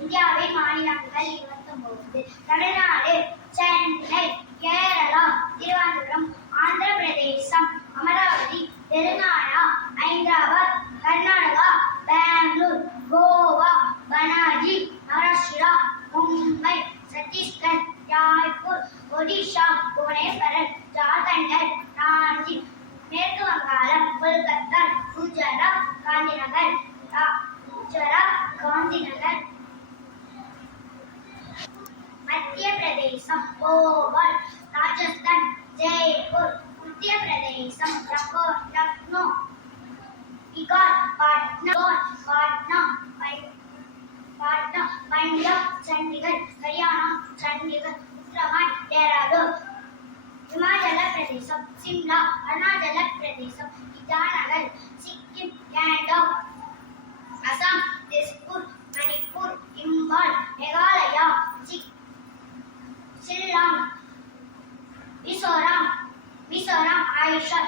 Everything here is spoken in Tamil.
இந்தியாவின் மாநிலங்கள் 29. தமிழ்நாடு, சென்னை, கேரளா, திருவனந்தபுரம், ஆந்திர பிரதேசம், அமராவதி, தெலுங்கானா, ஹைதராபாத், கர்நாடகா, பெங்களூர், கோவா, பனாஜி, மகாராஷ்டிரா, மும்பை, சத்தீஸ்கர், ராய்ப்பூர், ஒடிஷா, புவனேஸ்வரர், ஜார்க்கண்ட், ராஞ்சி, மேற்கு வங்காளம், கொல்கத்தா, குஜராத், காந்திநகர், மத்திய பிரதேசம், போபால், ராஜஸ்தான், ஜெய்ப்பூர், மத்திய பிரதேசம், லக்னோ, பீகார், பாட்னா, பஞ்சாப், சண்டிகர், ஹரியானா, சண்டிகர், உத்தரகாண்ட், டேராடூன், हिमाचल प्रदेश, शिमला, अरुणाचल प्रदेश, ईटानगर, सिक्किम, गैंगटॉक, असम, दिसपुर, मणिपुर, इम्फाल, मेघालय, शिल्लांग, मिजोरम, आइजल,